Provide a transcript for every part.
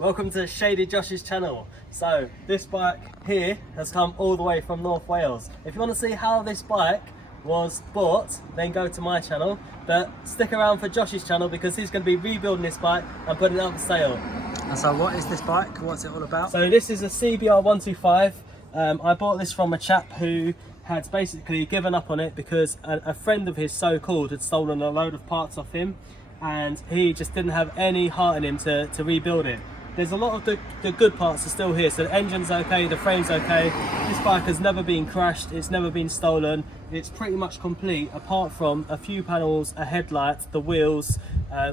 Welcome to Shady Josh's channel. So this bike here has come all the way from North Wales. If you want to see how this bike was bought, then go to my channel, but stick around for Josh's channel because he's going to be rebuilding this bike and putting it up for sale. And so what is this bike? What's it all about? So this is a CBR125. I bought this from a chap who had basically given up on it because a friend of his, so-called, had stolen a load of parts off him, and he just didn't have any heart in him to rebuild it. There's a lot of the good parts are still here, so the engine's okay, the frame's okay. This bike has never been crashed, it's never been stolen, it's pretty much complete apart from a few panels, a headlight, the wheels,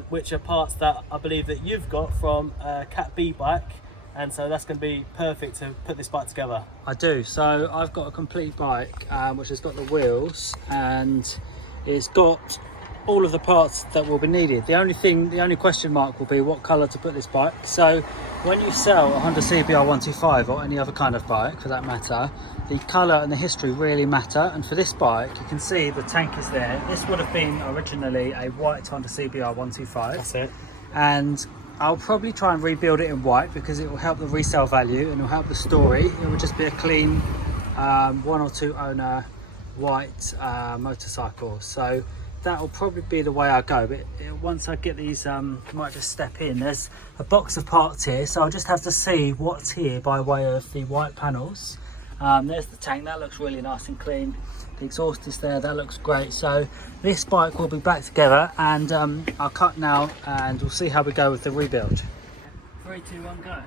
which are parts that I believe that you've got from a Cat B bike, and so that's going to be perfect to put this bike together. I do. So I've got a complete bike which has got the wheels and it's got all of the parts that will be needed. The only question mark will be what colour to put this bike. So when you sell a Honda CBR125 or any other kind of bike for that matter, the colour and the history really matter, and for this bike you can see the tank is there. This would have been originally a white Honda CBR125. That's it. And I'll probably try and rebuild it in white because it will help the resale value and it will help the story. It will just be a clean one or two owner white motorcycle. So that will probably be the way I go. But once I get these, I might just step in. There's a box of parts here, so I'll just have to see what's here by way of the white panels. There's the tank, that looks really nice and clean. The exhaust is there, that looks great. So this bike will be back together, and I'll cut now and we'll see how we go with the rebuild. 3, 2, 1, go.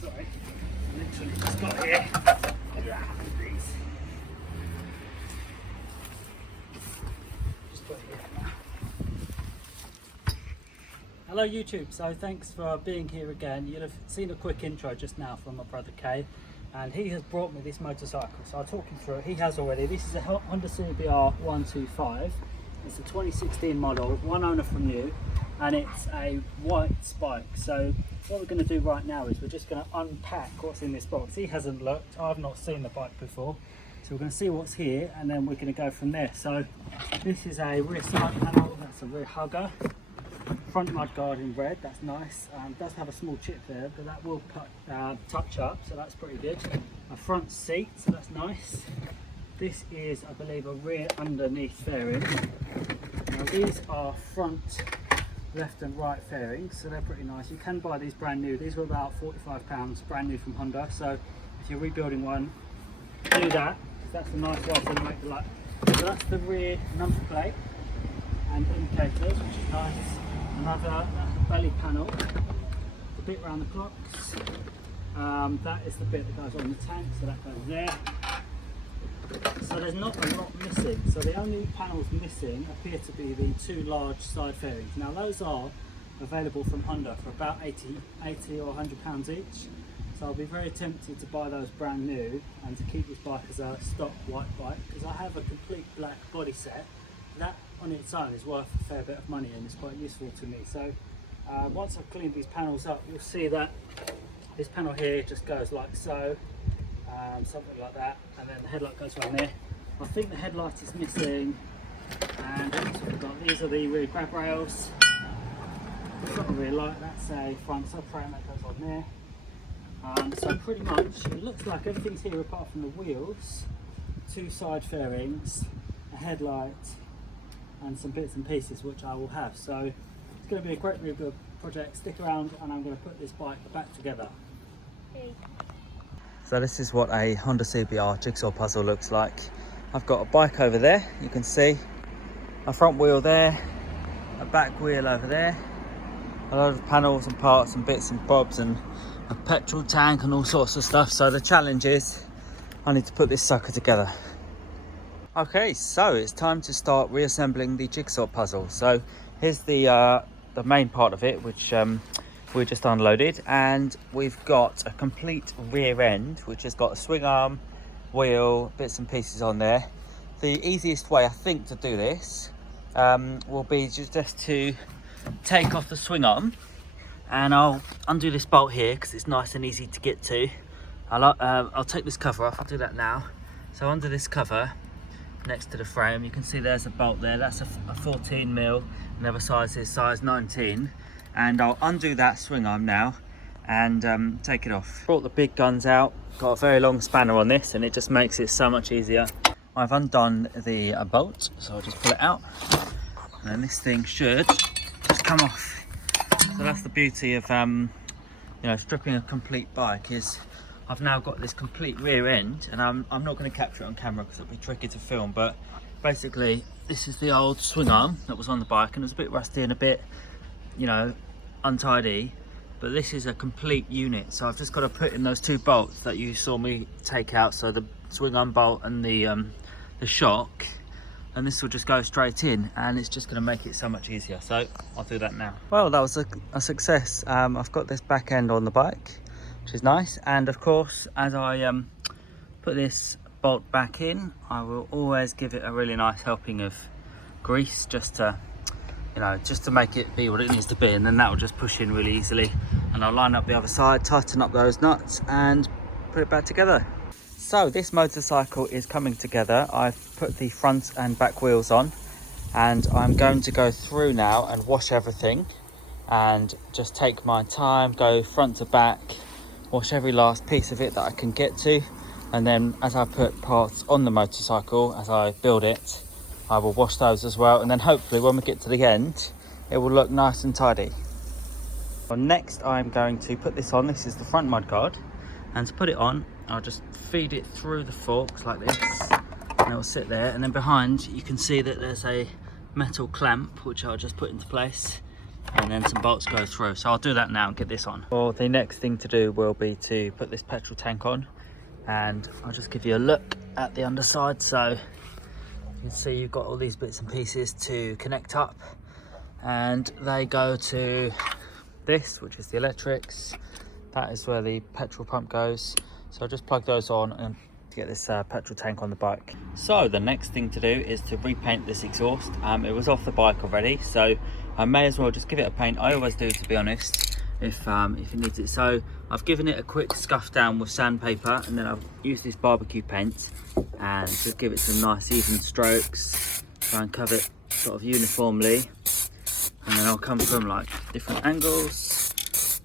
Sorry, literally just got here. Hello YouTube, so thanks for being here again. You'll have seen a quick intro just now from my brother Kay, and he has brought me this motorcycle, so I'll talk you through it. He has already. This is a Honda CBR125. It's a 2016 model, one owner from you, and it's a white bike. So what we're going to do right now is we're just going to unpack what's in this box. He hasn't looked, I've not seen the bike before, so we're going to see what's here and then we're going to go from there. So this is a rear side panel, that's a rear hugger. Front mudguard in red, that's nice. Does have a small chip there, but that will touch up, so that's pretty good. A front seat, so that's nice. This is, I believe, a rear underneath fairing. Now these are front left and right fairings, so they're pretty nice. You can buy these brand new. These were about £45 brand new from Honda, so if you're rebuilding one, do that, because that's a nice one to make the light. So that's the rear number plate and indicators, which is nice. Another belly panel, the bit around the clocks, that is the bit that goes on the tank, so that goes there. So there's not a lot missing, so the only panels missing appear to be the two large side fairings. Now those are available from Honda for about 80 or £100 each, so I'll be very tempted to buy those brand new and to keep this bike as a stock white bike, because I have a complete black body set. That on its own is worth a fair bit of money and it's quite useful to me. So once I've cleaned these panels up, you'll see that this panel here just goes like so, something like that, and then the headlight goes around there. I think the headlight is missing, and what else have we got? These are the rear grab rails. It's not a rear light, that's a front subframe that goes on there. So pretty much it looks like everything's here apart from the wheels, two side fairings, a headlight, and some bits and pieces which I will have. So it's going to be a great rebuild project. Stick around and I'm going to put this bike back together. Okay. So this is what a Honda CBR jigsaw puzzle looks like. I've got a bike over there, you can see a front wheel there, a back wheel over there, a lot of panels and parts and bits and bobs, and a petrol tank and all sorts of stuff. So the challenge is I need to put this sucker together. Okay, so it's time to start reassembling the jigsaw puzzle. So here's the main part of it, which we just unloaded, and we've got a complete rear end which has got a swing arm, wheel, bits and pieces on there. The easiest way I think to do this will be just to take off the swing arm and I'll undo this bolt here because it's nice and easy to get to. I'll take this cover off. I'll do that now. So under this cover next to the frame, you can see there's a bolt there. That's a 14mm, and the other side is size 19. And I'll undo that swing arm now and take it off. Brought the big guns out, got a very long spanner on this, and it just makes it so much easier. I've undone the bolt, so I'll just pull it out, and then this thing should just come off. So that's the beauty of you know, stripping a complete bike, is I've now got this complete rear end, and I'm not going to capture it on camera because it'll be tricky to film, but basically this is the old swing arm that was on the bike, and it was a bit rusty and a bit, you know, untidy, but this is a complete unit. So I've just got to put in those 2 bolts that you saw me take out, so the swing arm bolt and the shock, and this will just go straight in, and it's just going to make it so much easier. So I'll do that now. Well, that was a success. I've got this back end on the bike, which is nice, and of course as I put this bolt back in, I will always give it a really nice helping of grease, just to, you know, just to make it be what it needs to be, and then that will just push in really easily. And I'll line up the other side, tighten up those nuts, and put it back together. So this motorcycle is coming together. I've put the front and back wheels on, and I'm going to go through now and wash everything, and just take my time, go front to back, wash every last piece of it that I can get to, and then as I put parts on the motorcycle, as I build it, I will wash those as well, and then hopefully when we get to the end it will look nice and tidy. Well, next I'm going to put this on. This is the front mudguard, and to put it on I'll just feed it through the forks like this, and it will sit there, and then behind you can see that there's a metal clamp which I'll just put into place, and then some bolts go through. So I'll do that now and get this on. Well, the next thing to do will be to put this petrol tank on, and I'll just give you a look at the underside. So you can see you've got all these bits and pieces to connect up, and they go to this, which is the electrics. That is where the petrol pump goes. So I'll just plug those on and to get this petrol tank on the bike. So the next thing to do is to repaint this exhaust. It was off the bike already, so I may as well just give it a paint. I always do, to be honest, if it needs it. So I've given it a quick scuff down with sandpaper, and then I've used this barbecue paint and just give it some nice even strokes, try and cover it sort of uniformly, and then I'll come from like different angles,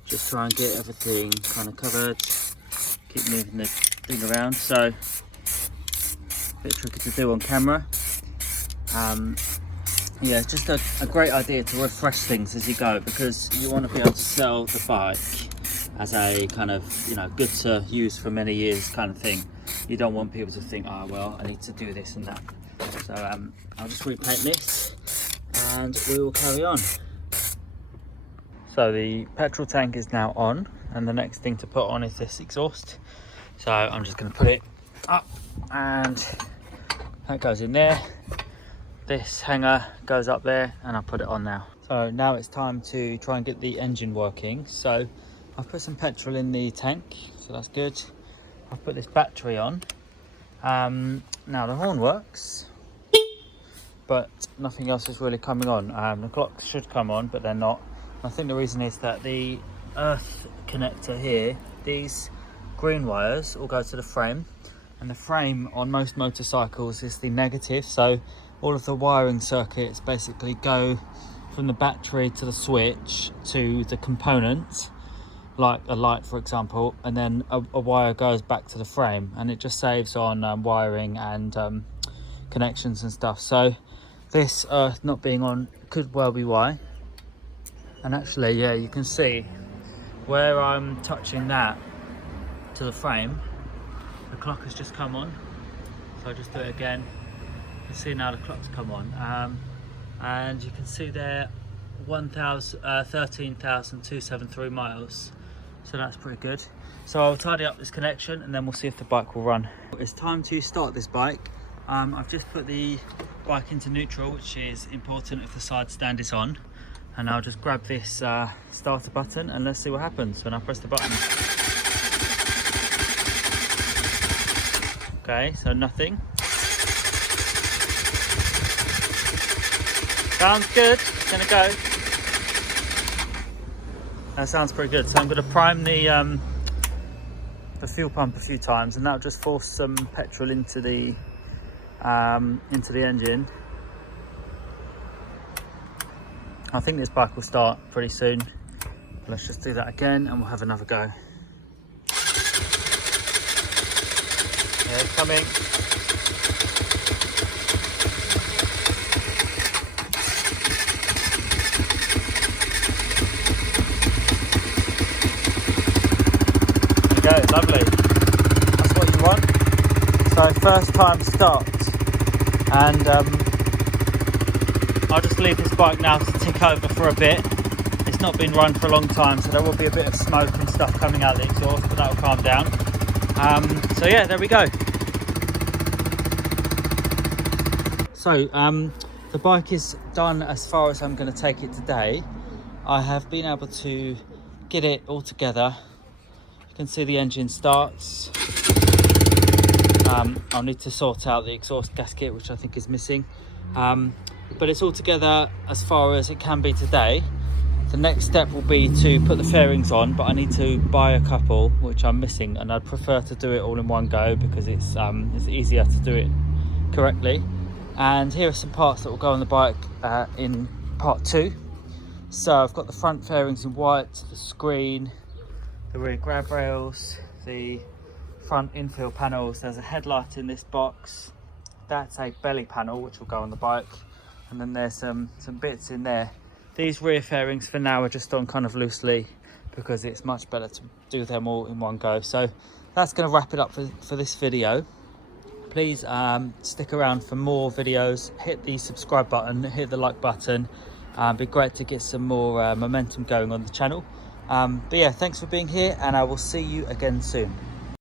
just try and get everything kind of covered, keep moving the thing around. So a bit tricky to do on camera. Yeah, it's just a great idea to refresh things as you go, because you want to be able to sell the bike as a kind of, you know, good to use for many years kind of thing. You don't want people to think, oh well, I need to do this and that. So I'll just repaint this and we will carry on. So the petrol tank is now on, and the next thing to put on is this exhaust. So I'm just going to put it up, and that goes in there. This hanger goes up there, and I'll put it on now. So now it's time to try and get the engine working. So I've put some petrol in the tank, so that's good. I've put this battery on. Now the horn works, but nothing else is really coming on. The clocks should come on, but they're not. I think the reason is that the earth connector here, these green wires all go to the frame, and the frame on most motorcycles is the negative, so all of the wiring circuits basically go from the battery to the switch to the components, like a light for example, and then a wire goes back to the frame, and it just saves on wiring and connections and stuff. So this earth not being on could well be why. And actually, yeah, you can see where I'm touching that to the frame, the clock has just come on. So I'll just do it again. You can see now the clock's come on, and you can see there 13,273 miles. So that's pretty good. So I'll tidy up this connection, and then we'll see if the bike will run. It's time to start this bike. I've just put the bike into neutral, which is important if the side stand is on. And I'll just grab this starter button, and let's see what happens when I press the button. Okay, so nothing. Sounds good, it's gonna go. That sounds pretty good. So I'm going to prime the fuel pump a few times, and that'll just force some petrol into the engine. I think this bike will start pretty soon. Let's just do that again and we'll have another go. Yeah, it's coming. There you go, lovely. That's what you want. So first time start, and I'll just leave this bike now to tick over for a bit. It's not been run for a long time, so there will be a bit of smoke and stuff coming out of the exhaust, but that will calm down. So yeah, there we go. So the bike is done as far as I'm going to take it today. I have been able to get it all together. You can see the engine starts. I'll need to sort out the exhaust gasket, which I think is missing. But it's all together as far as it can be today. The next step will be to put the fairings on, but I need to buy a couple, which I'm missing, and I'd prefer to do it all in one go because it's easier to do it correctly. And here are some parts that will go on the bike in part 2. So I've got the front fairings in white, the screen, the rear grab rails, the front infill panels. There's a headlight in this box. That's a belly panel which will go on the bike, and then there's some bits in there. These rear fairings for now are just on kind of loosely because it's much better to do them all in one go. So that's going to wrap it up for this video. Please stick around for more videos. Hit the subscribe button, hit the like button. It'd be great to get some more momentum going on the channel. But yeah, thanks for being here, and I will see you again soon.